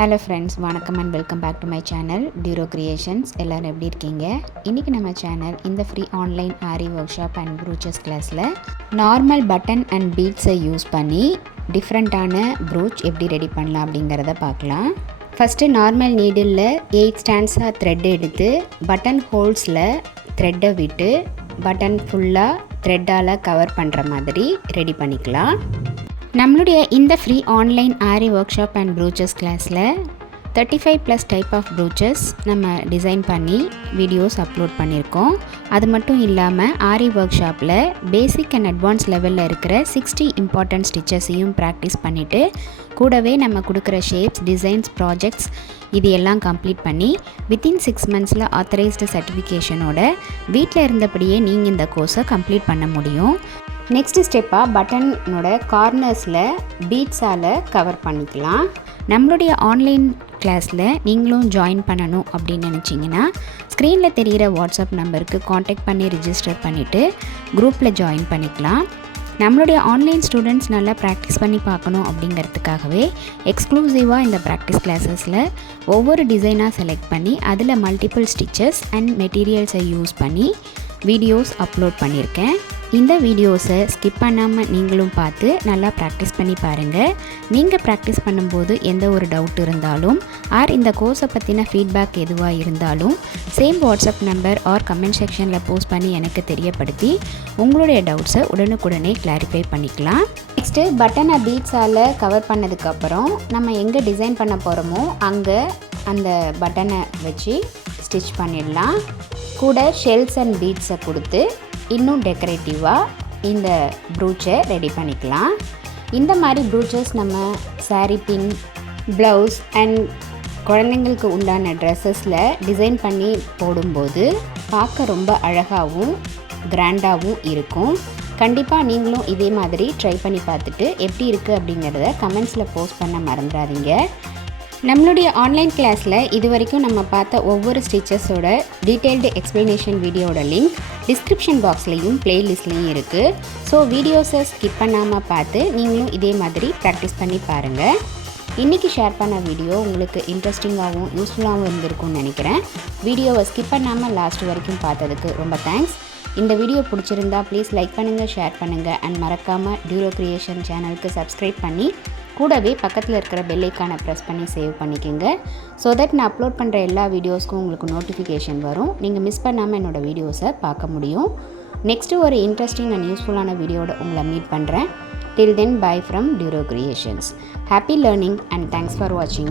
Hello friends, வணக்கம் and welcome back to my channel Duro Creations. எல்லாரும் எப்படி இருக்கீங்க? இன்னைக்கு நம்ம சேனல் இந்த free online aari workshop and brooches கிளாஸில் நார்மல் பட்டன் அண்ட் பீட்ஸை யூஸ் பண்ணி டிஃப்ரெண்ட்டான ப்ரூச் எப்படி ரெடி பண்ணலாம் அப்படிங்கிறத பார்க்கலாம். ஃபஸ்ட்டு நார்மல் நீடிலில் 8 ஸ்டாண்ட்ஸாக த்ரெட் எடுத்து பட்டன் ஹோல்ஸில் த்ரெட்டை விட்டு பட்டன் ஃபுல்லாக த்ரெட்டால் கவர் பண்ணுற மாதிரி ரெடி பண்ணிக்கலாம். நம்மளுடைய இந்த free online aari workshop and brooches கிளாஸில் 35+ டைப் ஆஃப் ப்ரூச்சஸ் நம்ம டிசைன் பண்ணி வீடியோஸ் அப்லோட் பண்ணியிருக்கோம். அது மட்டும் இல்லாமல் ஆரி ஒர்க் ஷாப்பில் பேசிக் அண்ட் அட்வான்ஸ் லெவலில் இருக்கிற 60 இம்பார்ட்டன்ட் ஸ்டிச்சஸையும் ப்ராக்டிஸ் பண்ணிவிட்டு கூடவே நம்ம கொடுக்குற ஷேப்ஸ், டிசைன்ஸ், ப்ராஜெக்ட்ஸ் இது எல்லாம் கம்ப்ளீட் பண்ணி வித்தின் 6 மந்த்ஸில் ஆத்தரைஸ்டு சர்டிஃபிகேஷனோட வீட்டில் இருந்தபடியே நீங்கள் இந்த கோர்ஸை கம்ப்ளீட் பண்ண முடியும். நெக்ஸ்ட் ஸ்டெப்பாக பட்டனோட கார்னர்ஸில் பீட்ஸால் கவர் பண்ணிக்கலாம். நம்மளுடைய ஆன்லைன் கிளாஸில் நீங்களும் ஜாயின் பண்ணணும் அப்படின்னு நினச்சிங்கன்னா ஸ்க்ரீனில் தெரிகிற வாட்ஸ்அப் நம்பருக்கு காண்டாக்ட் பண்ணி ரிஜிஸ்டர் பண்ணிவிட்டு குரூப்பில் ஜாயின் பண்ணிக்கலாம். நம்மளுடைய ஆன்லைன் ஸ்டூடெண்ட்ஸ் நல்லா ப்ராக்டிஸ் பண்ணி பார்க்கணும் அப்படிங்கிறதுக்காகவே எக்ஸ்க்ளூசிவாக இந்த ப்ராக்டிஸ் கிளாஸஸில் ஒவ்வொரு டிசைனாக செலக்ட் பண்ணி அதில் மல்டிபிள் ஸ்டிச்சஸ் அண்ட் மெட்டீரியல்ஸை யூஸ் பண்ணி வீடியோஸ் அப்லோட் பண்ணியிருக்கேன். இந்த வீடியோஸை ஸ்கிப் பண்ணாமல் நீங்களும் பார்த்து நல்லா ப்ராக்டிஸ் பண்ணி பாருங்கள். நீங்கள் ப்ராக்டிஸ் பண்ணும்போது எந்த ஒரு டவுட் இருந்தாலும் ஆர் இந்த கோர்ஸை பற்றின ஃபீட்பேக் எதுவாக இருந்தாலும் same WhatsApp number or comment செக்ஷனில் போஸ்ட் பண்ணி எனக்கு தெரியப்படுத்தி உங்களுடைய டவுட்ஸை உடனுக்குடனே கிளாரிஃபை பண்ணிக்கலாம். நெக்ஸ்ட்டு பட்டனை பீட்ஸால் கவர் பண்ணதுக்கப்புறம் நம்ம எங்கே டிசைன் பண்ண போகிறோமோ அங்கே அந்த பட்டனை வச்சு ஸ்டிச் பண்ணிடலாம். கூட ஷெல்ஸ் அண்ட் பீட்ஸை கொடுத்து இன்னும் டெக்கரேட்டிவாக இந்த ப்ரூச்சை ரெடி பண்ணிக்கலாம். இந்த மாதிரி ப்ரூச்சஸ் நம்ம சாரீ பின், ப்ளவுஸ் அண்ட் குழந்தைங்களுக்கு உண்டான ட்ரெஸ்ஸஸில் டிசைன் பண்ணி போடும்போது பார்க்க ரொம்ப அழகாகவும் கிராண்டாகவும் இருக்கும். கண்டிப்பாக நீங்களும் இதே மாதிரி ட்ரை பண்ணி பார்த்துட்டு எப்படி இருக்குது அப்படிங்கிறத கமெண்ட்ஸில் போஸ்ட் பண்ண மறந்துடாதீங்க. நம்மளுடைய ஆன்லைன் கிளாஸில் இது வரைக்கும் நம்ம பார்த்த ஒவ்வொரு ஸ்டிச்சஸோட டீட்டெயில்டு எக்ஸ்ப்ளனேஷன் வீடியோட லிங்க் டிஸ்கிரிப்ஷன் பாக்ஸ்லேயும் ப்ளேலிஸ்ட்லேயும் இருக்குது. ஸோ வீடியோஸை ஸ்கிப் பண்ணாமல் பார்த்து நீங்களும் இதே மாதிரி ப்ராக்டிஸ் பண்ணி பாருங்கள். இன்றைக்கி ஷேர் பண்ண வீடியோ உங்களுக்கு இன்ட்ரெஸ்டிங்காகவும் யூஸ்ஃபுல்லாகவும் இருந்திருக்கும்னு நினைக்கிறேன். வீடியோவை ஸ்கிப் பண்ணாமல் லாஸ்ட் வரைக்கும் பார்த்ததுக்கு ரொம்ப தேங்க்ஸ். இந்த வீடியோ பிடிச்சிருந்தா ப்ளீஸ் லைக் பண்ணுங்கள், ஷேர் பண்ணுங்கள் அண்ட் மறக்காமல் டியூரோ கிரியேஷன் சேனலுக்கு சப்ஸ்கிரைப் பண்ணி கூடவே பக்கத்தில் இருக்கிற பெல் ஐக்கானை ப்ரெஸ் பண்ணி சேவ் பண்ணிக்கோங்க. ஸோ தட் நான் அப்லோட் பண்ணுற எல்லா வீடியோஸ்க்கும் உங்களுக்கு நோட்டிஃபிகேஷன் வரும். நீங்கள் மிஸ் பண்ணாமல் என்னோடய வீடியோஸை பார்க்க முடியும். நெக்ஸ்ட்டு ஒரு இன்ட்ரெஸ்டிங் அண்ட் யூஸ்ஃபுல்லான வீடியோட உங்களை மீட் பண்ணுறேன். Till then, bye from Duro Creations. Happy learning and thanks for watching.